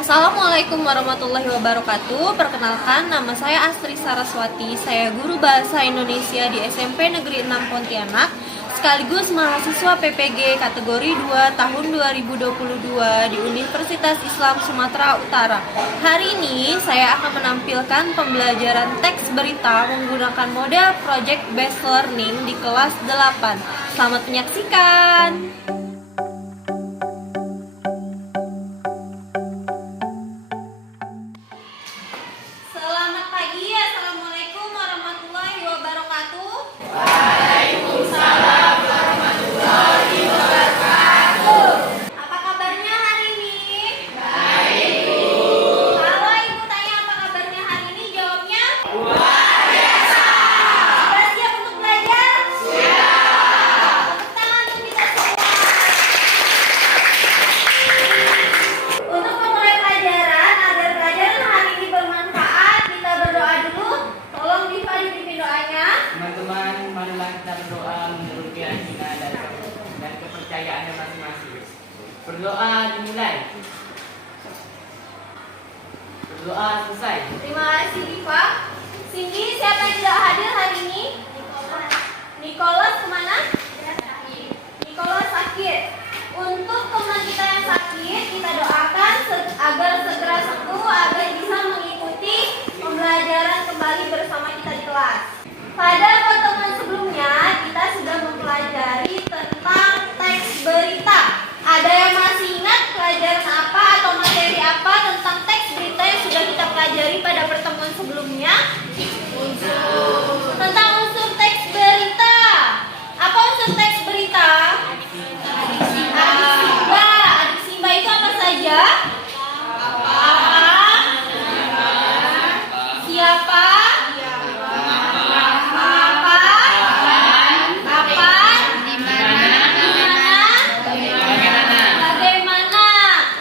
Assalamualaikum warahmatullahi wabarakatuh. Perkenalkan, nama saya Astri Saraswati. Saya guru Bahasa Indonesia di SMP Negeri 6 Pontianak, sekaligus mahasiswa PPG kategori 2 tahun 2022 di Universitas Islam Sumatera Utara. Hari ini saya akan menampilkan pembelajaran teks berita menggunakan mode Project Based Learning di kelas 8. Selamat menyaksikan. Selamat pagi, Assalamualaikum warahmatullahi wabarakatuh. Waalaikumsalam warahmatullahi wabarakatuh. Apa kabarnya hari ini? Baik, Bu. Kalau Ibu tanya apa kabarnya hari ini, jawabnya Luar biasa. sudah siap untuk belajar? Siap. Tepuk tangan untuk kita semua. Untuk memulai pelajaran, agar pelajaran hari ini bermanfaat, kita berdoa dulu. Tolong Diva dipimpin doanya. Teman-teman, marilah kita berdoa menurut keyakinan dan kepercayaannya masing-masing. Berdoa dimulai. Berdoa selesai. Terima kasih Diva. Cindy, siapa yang tidak hadir hari ini? Nicholas kemana? Nicholas sakit. Untuk teman kita yang sakit, kita doakan agar segera sembuh, agar bisa mengikuti pembelajaran kembali bersama kita di kelas. Pada pertemuan sebelumnya, kita sudah mempelajari tentang teks berita. Ada yang masih ingat pelajaran apa atau materi apa tentang teks berita yang sudah kita pelajari pada pertemuan sebelumnya? Tentang unsur teks berita. Apa unsur teks berita? Adik Simba. Adik Simba itu apa saja? Apa? Siapa? Kapan? Di mana? Bagaimana?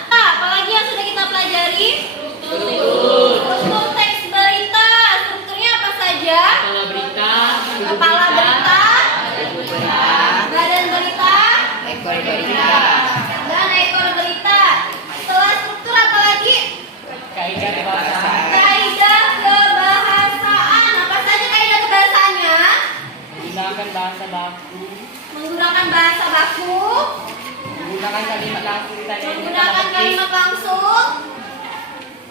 Apalagi yang sudah kita pelajari? Struktur teks berita. Strukturnya apa saja? Kepala berita, badan berita, dan ekor berita. Setelah struktur apa lagi? Kaidah bahasa. Kaidah kebahasaan. Apa saja kaidah kebahasaannya? Menggunakan bahasa baku. Menggunakan bahasa baku, Menggunakan kalimat langsung tadi. menggunakan kalimat langsung,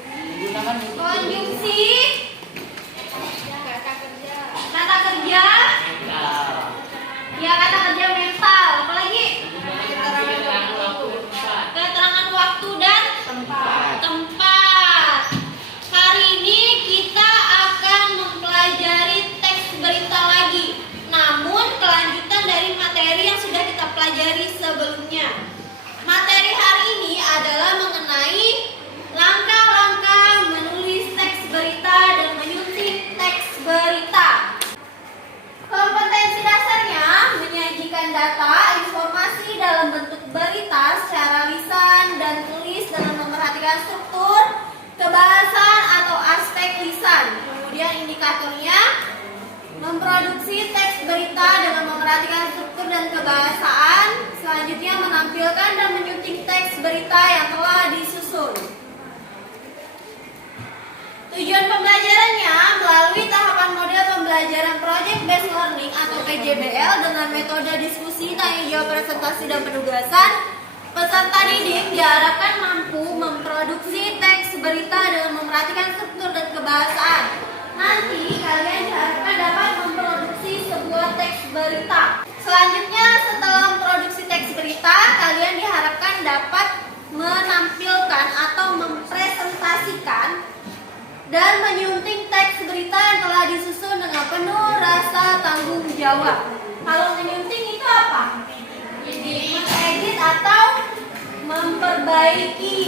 Menggunakan konjungsi, kata kerja, ya kata kerja mental. Apalagi? Keterangan waktu dan tempat. Hari ini kita akan mempelajari teks berita lagi. Namun kelanjutan dari materi yang sudah kita pelajari sebelumnya. Materi hari ini adalah mengenai langkah-langkah menulis teks berita dan menyunting teks berita. Kompetensi dasarnya menyajikan data, informasi dalam bentuk berita secara lisan dan tulis dengan memperhatikan struktur, kebahasaan atau aspek lisan. Kemudian indikatornya memproduksi teks berita dengan memperhatikan struktur dan kebahasaan. Selanjutnya menampilkan dan menyunting teks berita yang telah disusun. Tujuan pembelajarannya melalui tahapan model pembelajaran Project Based Learning atau PJBL dengan metode diskusi, tanya jawab, presentasi, dan penugasan. Peserta didik diharapkan mampu memproduksi teks berita dengan memperhatikan struktur dan kebahasaan. Nanti kalian diharapkan dapat memproduksi sebuah teks berita. Selanjutnya, setelah memproduksi teks berita, kalian diharapkan dapat menampilkan atau mempresentasikan dan menyunting teks berita yang telah disusun dengan penuh rasa tanggung jawab. Kalau menyunting itu apa? Mengedit atau memperbaiki.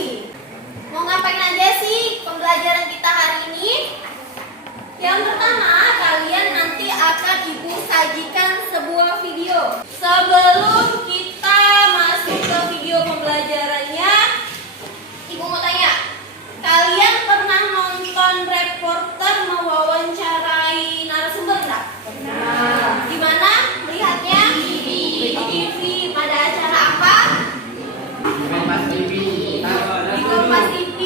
Mau ngapain aja sih pembelajaran kita hari ini? Yang pertama, kalian nanti akan Ibu sajikan sebuah video. Sebelum kita masuk ke video pembelajarannya, Ibu mau tanya, kalian pernah nonton reporter mewawancarai narasumber enggak? Pernah. Di mana melihatnya? Di TV. Pada acara apa? Kompas TV. Di Kompas TV.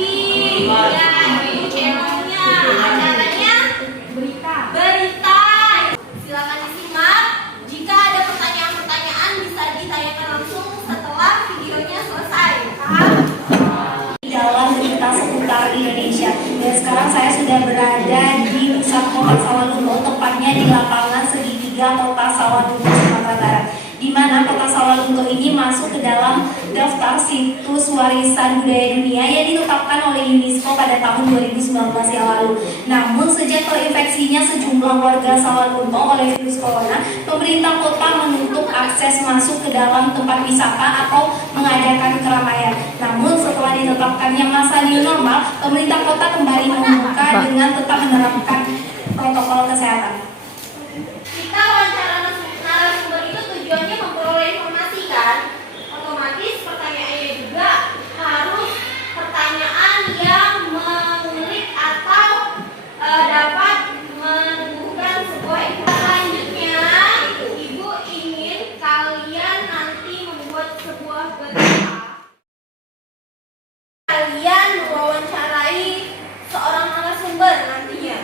dalam berita seputar Indonesia. Dan sekarang saya sudah berada di pusat kota Sawalunto, tepatnya di lapangan segitiga kota Sawalunto, Sumatera Barat, di mana kota Sawalunto ini masuk ke dalam daftar situs warisan budaya dunia yang ditetapkan oleh UNESCO pada tahun 2019 yang lalu. Namun sejak terinfeksinya sejumlah warga Sawalunto oleh virus corona, pemerintah kota menutup akses masuk ke dalam tempat wisata atau mengadakan keramaian. Namun setelah ditetapkannya masa new normal, pemerintah kota kembali membuka dengan tetap menerapkan protokol kesehatan. Kita wawancara narasumber itu tujuannya memperoleh informasi kan? Otomatis pertanyaannya juga harus pertanyaan yang mengulik atau dapat menumbuhkan sebuah informasi. Selanjutnya, Ibu ingin kalian nanti membuat sebuah berita. Kalian mewawancarai seorang narasumber nantinya.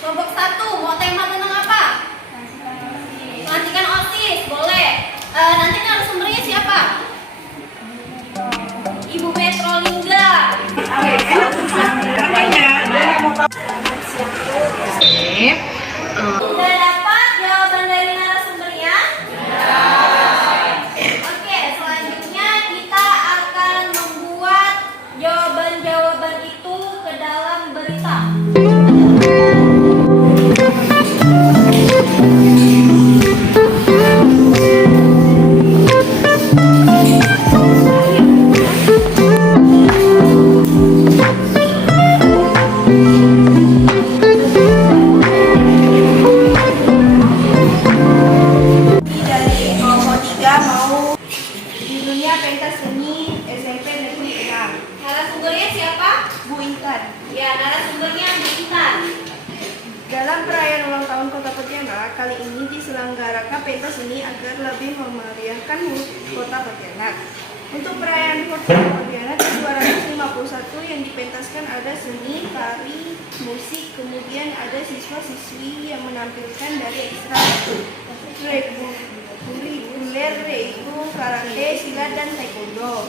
Kelompok 1, mau tema tentang apa? Pelantikan OSIS, boleh. Nanti narasumbernya siapa? Ibu Metrolingga. Sudah dapat jawaban dari narasumbernya? Oke, selanjutnya kita akan membuat jawaban-jawaban itu ke dalam berita. Dari kelompok 3 mau di dunia pentas seni SMP Negeri 6. Narasumbernya siapa? Bu Intan. Ya, narasumbernya Bu Intan. Dalam perayaan ulang tahun Kota Pontianak kali ini diselenggarakan pentas seni agar lebih memeriahkan Kota Pontianak. Untuk perayaan Kota Pontianak 251 yang dipentaskan ada seni, tari, musik, kemudian ada siswa-siswi yang menampilkan dari ekstra kurikuler yaitu karate, silat, dan taekwondo.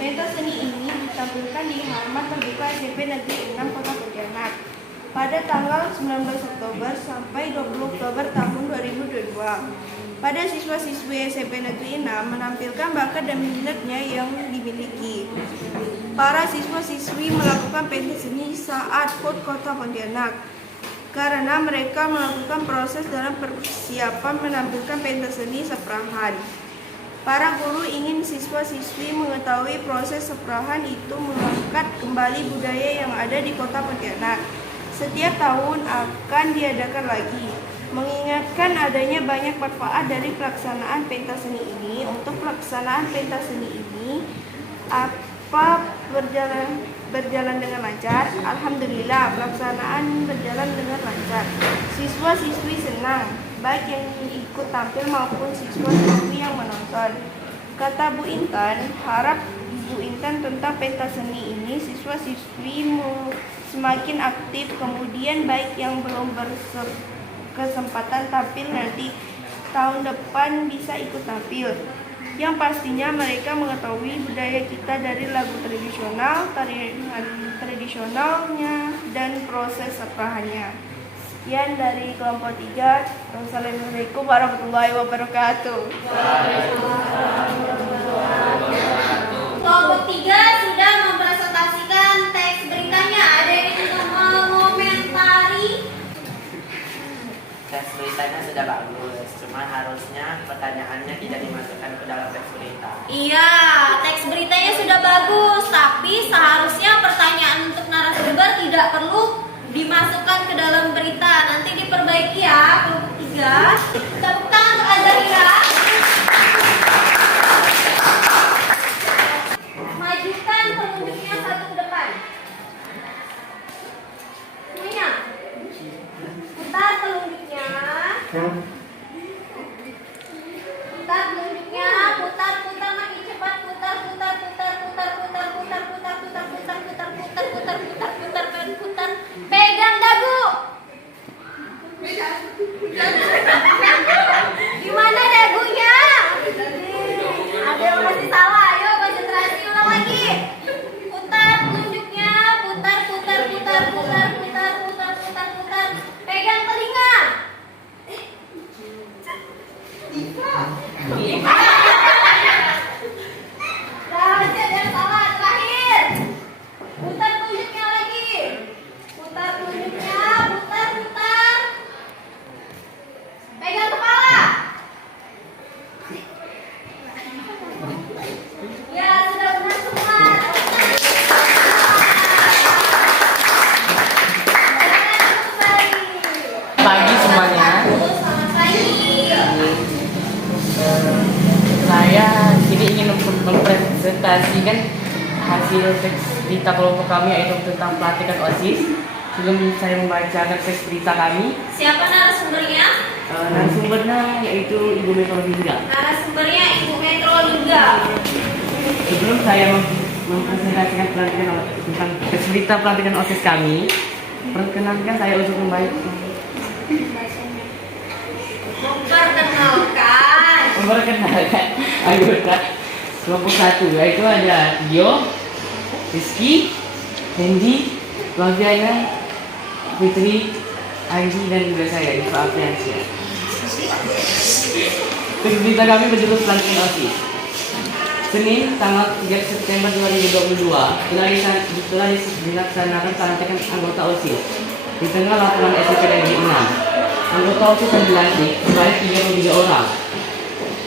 Pentas seni ini ditampilkan di halaman terbuka SMP Negeri 6 Kota Pontianak pada tanggal 19 Oktober sampai 20 Oktober tahun 2022. Pada siswa-siswi SMP Negeri 6 menampilkan bakat dan minatnya yang dimiliki. Para siswa-siswi melakukan pentas seni saat HUT Kota Pontianak karena mereka melakukan proses dalam persiapan menampilkan pentas seni seprahan. Para guru ingin siswa-siswi mengetahui proses seprahan itu mengangkat kembali budaya yang ada di Kota Pontianak. Setiap tahun akan diadakan lagi, mengingatkan adanya banyak manfaat dari pelaksanaan pentas seni ini. Untuk pelaksanaan pentas seni ini berjalan dengan lancar. Alhamdulillah pelaksanaan berjalan dengan lancar. Siswa-siswi senang, baik yang ikut tampil maupun siswa-siswi yang menonton. Kata Bu Intan, harap Bu Intan tentang pentas seni ini siswa-siswi semakin aktif, kemudian baik yang belum berkesempatan tampil nanti tahun depan bisa ikut tampil. Yang pastinya mereka mengetahui budaya kita dari lagu tradisional, tarian tradisionalnya, dan proses seprahannya. Sekian dari kelompok 3. Wassalamualaikum warahmatullahi wabarakatuh. Kelompok 3 sudah mempresentasikan teks beritanya. Ada yang ingin mengomentari? Teks beritanya sudah bagus, cuman harusnya pertanyaannya tidak dimasukkan ke dalam teks berita. Iya, teks beritanya sudah bagus, tapi seharusnya pertanyaan untuk narasumber tidak perlu dimasukkan ke dalam berita. Nanti diperbaiki ya, kelompok 3. Tepuk tangan untuk Azahira. Majukan penunjuknya satu ke depan. Semuanya. Putar telunjuknya. Putar telunjuknya, putar makin cepat, putar. Pegang dagu. Gimana dagunya? Ada yang masih salah, ayo konsentrasi ulang lagi. Putar. presentasikan hasil teks berita kelompok kami yaitu tentang pelantikan OSIS. Sebelum saya membacakan teks berita kami, Siapa narasumbernya? narasumbernya yaitu Ibu Metro Lingga. Narasumbernya Ibu Metro Lingga. Sebelum saya mempresentasikan tentang teks berita pelantikan OSIS kami, perkenankan saya untuk memperkenalkan anggota kelompok 1, yaitu ada Dio, Rizky, Hendy, Flaviana, Fitri, Aiji, dan juga saya, Iva Apriansyah. Teks berita kami berjudul pelantikan OSIS. Senin, tanggal 3 September 2022, telah dilaksanakan pelantikan anggota OSIS di tengah lapangan SMP Negeri 6. Anggota OSIS yang dilantik sebanyak 33 orang.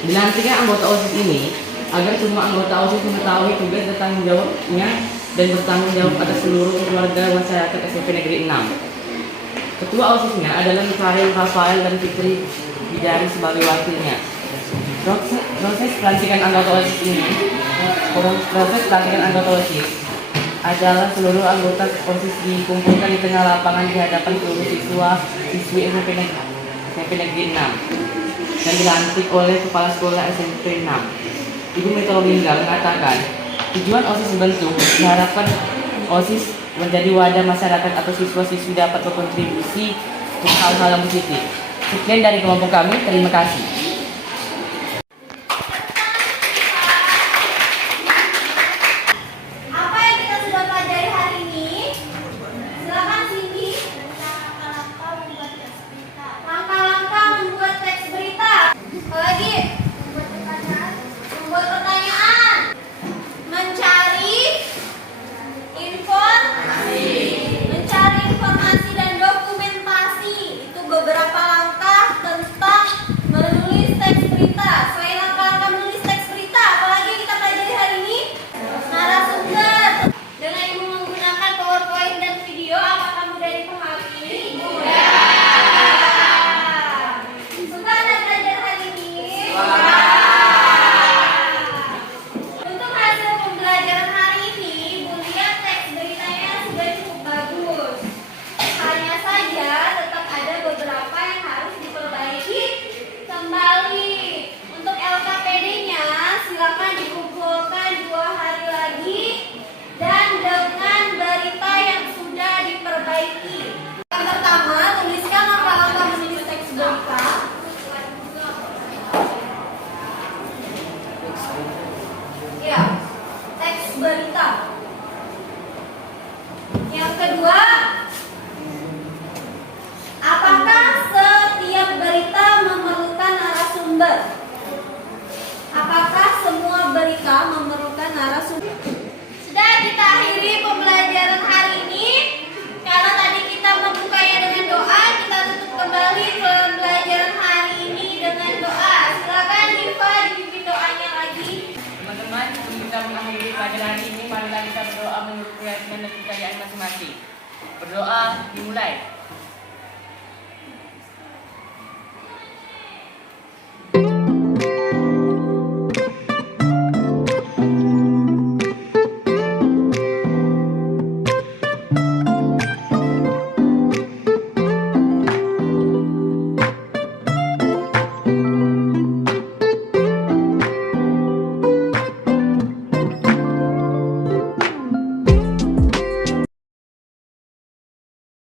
Dilantiknya anggota OSIS ini agar semua anggota OSIS mengetahui tugas dan tanggung jawabnya dan bertanggung jawab atas seluruh keluarga masyarakat SMP Negeri 6. Ketua OSISnya adalah Mikhail, Rafael, dan Fitri Bidari sebagai wakilnya. Proses pelantikan anggota OSIS adalah seluruh anggota OSIS dikumpulkan di tengah lapangan di hadapan seluruh siswi SMP Negeri 6 dan dilantik oleh Kepala Sekolah SMP 6. Ibu Metro Lingga mengatakan, tujuan OSIS dibentuk diharapkan OSIS menjadi wadah masyarakat atau siswa-siswi dapat berkontribusi untuk hal-hal yang positif. Sekian dari kelompok kami, terima kasih. Apa yang kita sudah pelajari hari ini? Silakan Cindy. Langkah-langkah membuat teks berita. Apa lagi? Membuat pertanyaan. Mencari informasi dan dokumentasi. Itu beberapa langkah tentang menulis teks berita. Selain langkah-langkah menulis teks berita, apalagi kita pelajari hari ini? Narasumber. Dengan Ibu menggunakan PowerPoint dan video, apakah mudah dipahami? Mudah. Suka Anda belajar hari ini? Untuk hasil pembelajaran hari ini, Ibu lihat teks beritanya sudah cukup bagus. Hanya saja tetap ada beberapa yang harus diperbaiki kembali. Untuk LKPD-nya silakan dikumpulkan 2 hari lagi dan dengan berita yang sudah diperbaiki. Yang pertama, tuliskan langkah-langkah menulis teks berita. Ya, teks berita. Yang kedua, apakah setiap berita memerlukan narasumber? Apakah semua berita memerlukan narasumber? Sudah kita akhiri pembelajaran hari ini. Karena tadi kita membukanya dengan doa, kita tutup kembali pembelajaran hari ini dengan doa. Silakan Diva dipimpin doanya lagi. Teman-teman, sebelum kita mengakhiri pelajaran ini, marilah kita berdoa menurut keyakinan dan kepercayaan masing-masing. Berdoa dimulai.